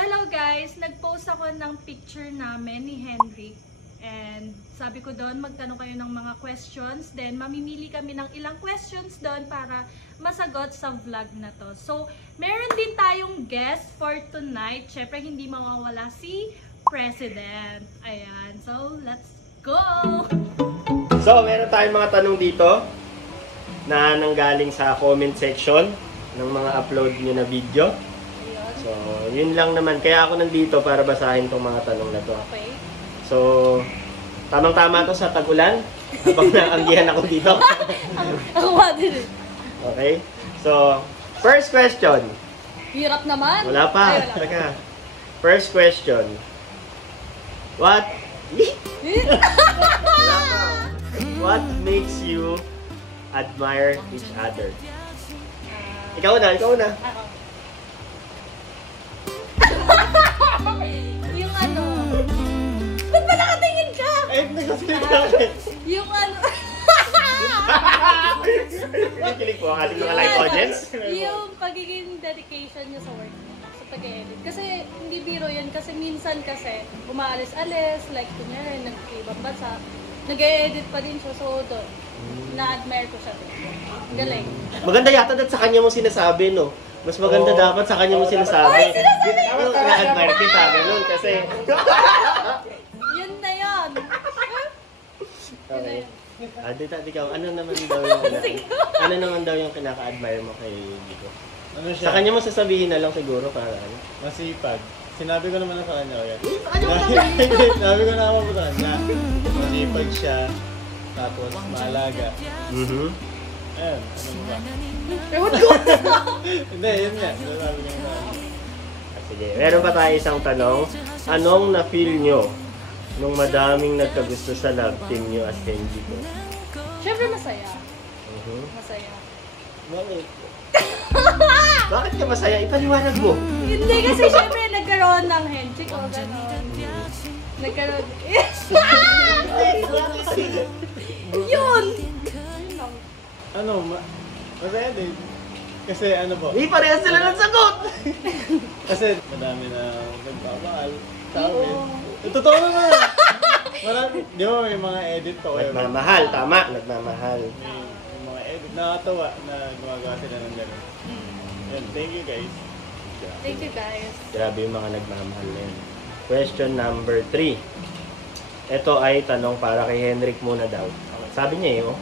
hello guys! Nag-post ako ng picture namin ni Henrik. And sabi ko doon, magtanong kayo ng mga questions. Then mamimili kami ng ilang questions doon para masagot sa vlog na to. So, meron din tayong guest for tonight. Syempre, hindi mawawala si President. Ayan. So, let's go! So, meron tayong mga tanong dito na nanggaling sa comment section ng mga upload nyo na video. So, yun lang naman. Kaya ako nandito para basahin tong mga tanong na to. Okay. So, tamang-tama to sa tag-ulan. Habang naanggihan ako dito. Ako din. Okay? So, first question. Hirap naman. Wala pa. Ay, wala pa. First question. What makes you admire each other? Ikaw na. Ako. Yung ano. Ba't ba nakatingin ka? Ay, nagsasalita ka. Yung ano. Kinikilig po ang ating mga live audience. Yung pagiging dedication niya sa work niya, sa pag-edit. Kasi hindi biro yun. Kasi minsan kasi umaalis-alis, like kunyari, nag-ibang bansa, nag-edit pa din siya. So, doon, na-admire ko siya doon. Galing. Maganda yata sa kanya mo sinasabi, no? Mas maganda dapat sa kanya mo sinasabi. Ay, sinasabi! Na-admire kita, ganun, kasi... Yun na yun. Okay. Ikaw, ano naman daw yung kinaka-admire mo kay Nico? Ano siya? Sa kanya mo sasabihin na lang siguro para ano? Masipag. Sinabi ko naman na sa kanya. Yan. Sa kanya mo sasabihin! Sinabi ko naman po sa kanya. Masipag siya. Tapos maalaga. Ayan, ano mo ba? Ewan ko. Hindi, yun nga. Sabi ko naman. Sige, meron pa tayo isang tanong. Anong na-feel nyo nung madaming nagkagusto sa love team nyo as Kenji ko? Siyempre masaya. Masaya. Bakit? Bakit ka masaya? Ipaliwanag mo. Hindi kasi siyempre nagkaroon ng handshake o gano'n. Nagkaroon. Yun! Ano, masaya din. Kasi ano po? Hindi parehas sila ng sagot! Kasi madami na nagpapakal. Sabi. Totoo naman. Marami. Di ba may mga edit pa kayo? Nagmamahal, tama. Nagmamahal. May mga edit. Nakakatawa na gumagawa sila ng gano'n. Yan, thank you guys. Thank you guys. Grabe yung mga nagmamahal na yun. Question number 3. Ito ay tanong para kay Henrik muna daw. Sabi niya eh, oh.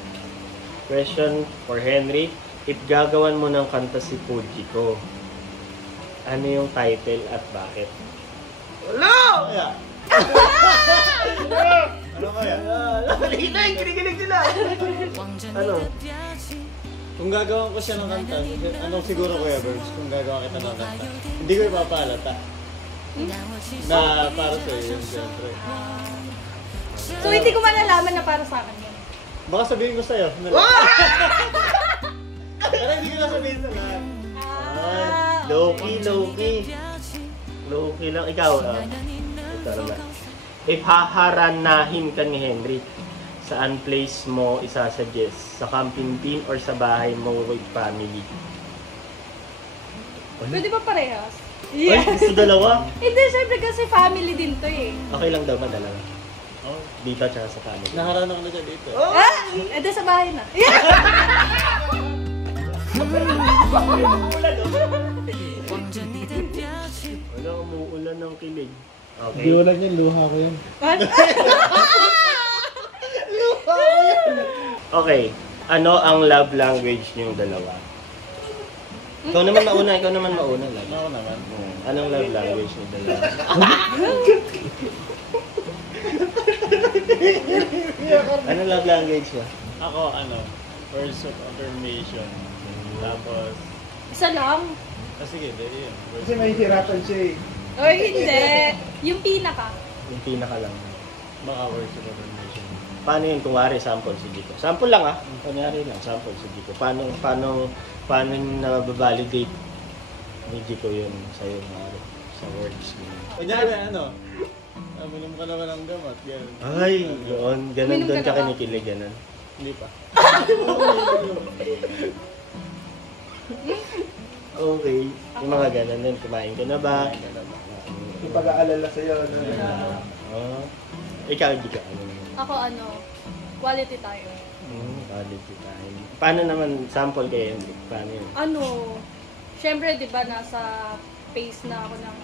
Question for Henrik. If gagawan mo ng kanta si Fuji ko, ano yung title at bakit? Wala! Kaya? Ano kaya? Nakikita yung kinikilig nila. Ano? Kung gagawa ko siya ng kanta, anong siguro Kuya Bergs, kung gagawa kita ng kanta, hindi ko ipapalata. Na para sa'yo yun, siyempre. So hindi ko malalaman na para sa akin yun. Baka sabihin ko sa'yo. Pero hindi ko na sabihin sa lahat. Low-key. Low-key lang. Ikaw, ito naman. If haharanahin ka ni Henrik, saan place mo isasuggest? Sa camping din or sa bahay mo with family? Pwede ba parehas? Ay, gusto dalawa? Hindi, syempre kasi family din to eh. Okay lang daw ba dalawa? Oh, Dito at saka sa family. naharana ko na siya dito. Edi sa bahay na. Wala, umuulan ng kilig. Okay. Hindi wala niyan, luha ko yan. Okay. Ano ang love language niyong dalawa? Ikaw naman mauna. Lang. Ako naman. Anong love language niyong dalawa? Anong love language niya? Ako, words of affirmation. Tapos, Isa lang. sige, dahil yun. Kasi may hirapan siya eh. Or hindi. Yung pinaka. Yung pinaka lang. Baka words of affirmation. Paano yun? Kung wari, sample si Gito. Sample lang Kunyari lang, sample si Gito. Paano nababalidate ni Gito yun sa'yo Mari? Sa words niya? Kunyari, minom ka naman ng gamot. Ganun. Ay, yun. Ganun Minom doon ka ka na ba? kinikilig, ganun. Hindi pa. Okay. Yung mga ganun din. Kumain ka na ba? Ipag-aalala sa'yo. No? Oh. Ikaw, hindi ka ano. Ako quality time. Quality time. Paano naman, sample kay Hendrik? Paano yun? Syempre, di ba, nasa pace na ako ng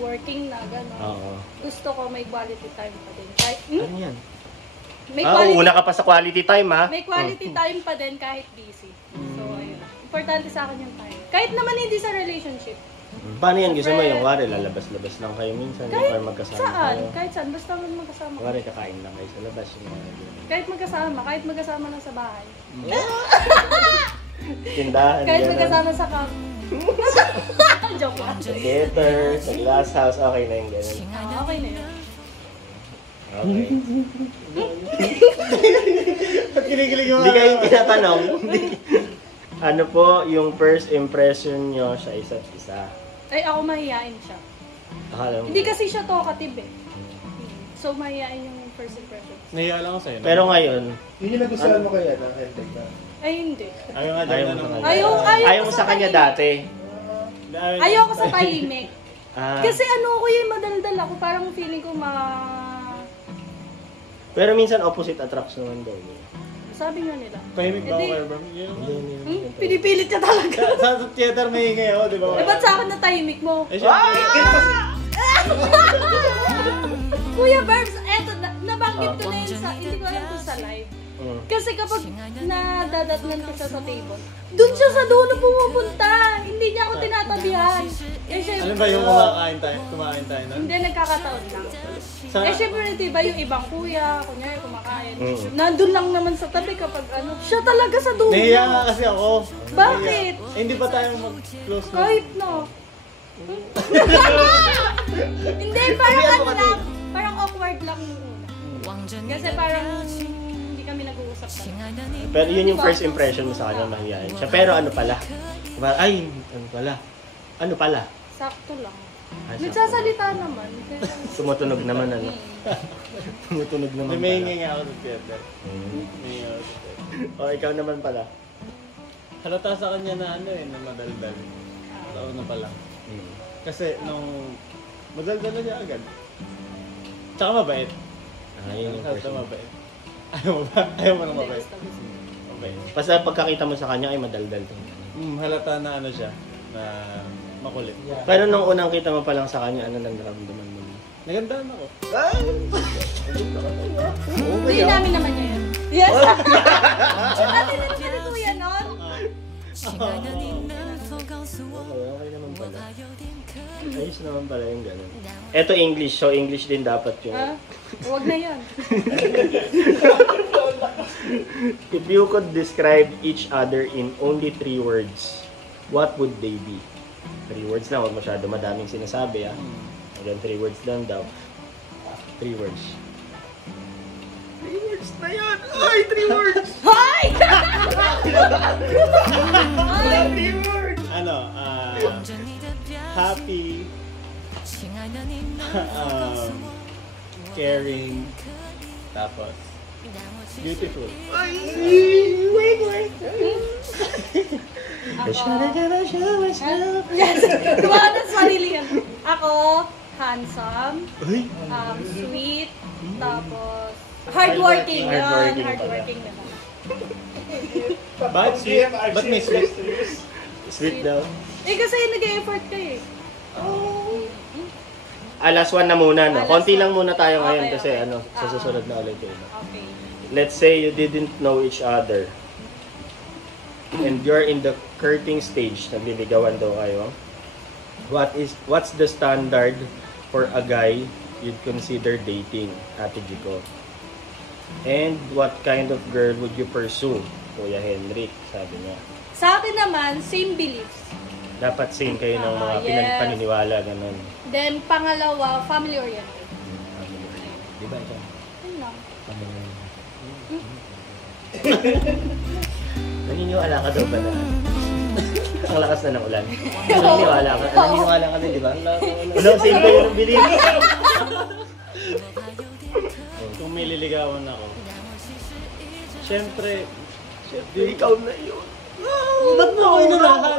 working na, gano'n. Oo. Gusto ko may quality time pa din. Kahit, Ano yan? may quality, una ka pa sa quality time, ha? may quality time pa din kahit busy. So, ayun. Importante sa akin yung time. Kahit naman hindi sa relationship. Paano yan? Gusto mo yung wari, lalabas-labas lang kayo minsan, Kahit or magkasama saan? kayo? Kahit saan. Basta magkasama. Wari, kakain lang kayo sa labas. Yung mga ganun. Kahit magkasama lang sa bahay. Tindahan, Kahit ganun. magkasama sa camp. Joke lang. Sa theater, sa glass house, okay na yung ganun. Okay na yun. Okay. Ba't kinikilig yung Hindi kayo tinatanong. Ano po yung first impression nyo sa isa't isa? Ay, ako mahihain siya. Akala mo. Hindi kasi siya talkative eh. So, mahihain yung first impression. Nahiya lang ako sa'yo. no? Pero ngayon, Yun yung nagustuhan mo kaya na Hendrik na. Ay, hindi. Ayaw nga Ayaw dyan na mo naman. sa Ayaw ayaw mo sa kanya dati. Ayaw ko sa tahimik. Ah, Kasi ko yung madaldal ako. Parang feeling ko pero minsan opposite attracts naman daw. Sabi nga nila. Pahimik ba ako, Hindi. Kuya Bram? Yun. Pinipilit ka talaga. Sa theater may ingay ako, di ba? Eh, ba't sa akin na tahimik mo? Eh, syempre. Kuya Barbs, eto, nabanggit ko na yun sa, hindi ko alam kung sa live. Kasi kapag nadadatnan ko siya sa table, dun siya sa dulo pumupunta. Hindi niya ako tinatabihan. Eh, syempre, Ano ba yung kumain tayo na? Hindi, nagkakataon lang. Sa- Eh, syempre, diba yung ibang kuya, kunyari kumakain. Nandun lang naman sa tabi kapag siya talaga sa dulo. Nahiya nga kasi ako. Bakit? Nahiya. Eh, hindi pa tayo mag-close na. Kahit no. Hindi, parang lang. Parang awkward lang yung una. Kasi parang hindi kami nag-uusap pa. Pero yun yung first impression mo sa kanya, mahihayin siya. Pero ano pala? Diba? Ay, ano pala? Ano pala? Sakto lang. Ay, Nagsasalita naman. Tumutunog naman, ano? Tumutunog naman May pala. ingay nga ako sa theater. May ingay ako sa theater. O, ikaw naman pala. Halata sa kanya na na madaldal. Taon pa lang. Kasi nung madaldal na siya agad. Tsaka mabait. Yun yung first Halata mabait. Ayaw mo ba? Ayaw mo nang mabait. Mabait. Basta pagkakita mo sa kanya ay madaldal to. Halata na siya. Na makulit. Pero nung unang kita mo pa lang sa kanya, ano nang naramdaman mo? Nagandaan ako. Hindi namin naman niya yun. Yes! Ate, nito ka ni Kuya nun? Okay naman pala. Ayos naman pala yung gano'n. Eto English, so English din dapat yung... Huwag na yun. If you could describe each other in only 3 words, what would they be? 3 words lang, huwag masyado madaming sinasabi ah. Hanggang 3 words lang daw. 3 words. 3 words na yun! Ay, 3 words! Hoy! Ano? Happy. Caring. Tapos beautiful. Yes! Tumawa na sa sarili yan. Ako, handsome, sweet, tapos hardworking. Hardworking Hardworking na lang. Bakit sweet? Ba't may sweet? Sweet daw. Eh kasi nag-e-effort ka eh. Last one na muna, no? Last Konti one. lang muna tayo ngayon Okay, kasi okay. sa susunod na ulit yun. Okay. Let's say you didn't know each other and you're in the courting stage, nagliligawan daw kayo. What's the standard for a guy you'd consider dating, Ate Jico? And what kind of girl would you pursue, Kuya Hendrik, sabi niya. Sa akin naman, same beliefs. Dapat same kayo ng mga Yes. paniniwala, ganun. Then, pangalawa, family-oriented. Di ba ito? Yun lang. Naniniwala ka daw ba na? Ang lakas na ng ulan. Naniniwala ka. Naniniwala ka na, di ba? Unang same kayo ng belief. Kung may liligawan ako, syempre, Ikaw na yun. ba't mo ako inunahan?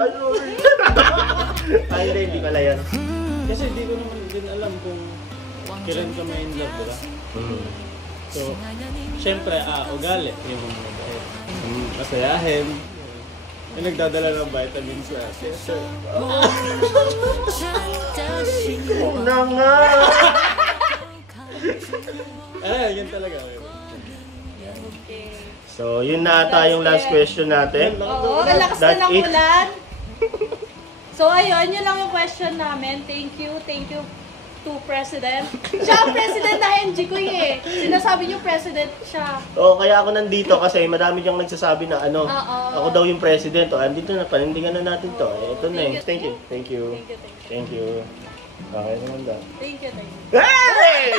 Ay, hindi pala yan. Kasi di ko naman din alam kung kailan ka may in love, diba? Mm. So, syempre, ugali. Yung mga mabait. Masayahin. Yung nagdadala ng vitamins sa sister. Na nga! Yun talaga. Okay. So, yun na ata yung last question natin. Oo, ang lakas na That's ng it. ulan. So, ayun, yun lang yung question namin. Thank you to President. Siya ang President na NG ko eh. Sinasabi niyo President siya. Oo, kaya ako nandito kasi madami diyang nagsasabi na ano, Oo. ako daw yung president. O, andito na, panindigan na natin to. Ito na eh. Thank you. Thank you. Thank you. Okay naman daw. Thank you. Hey!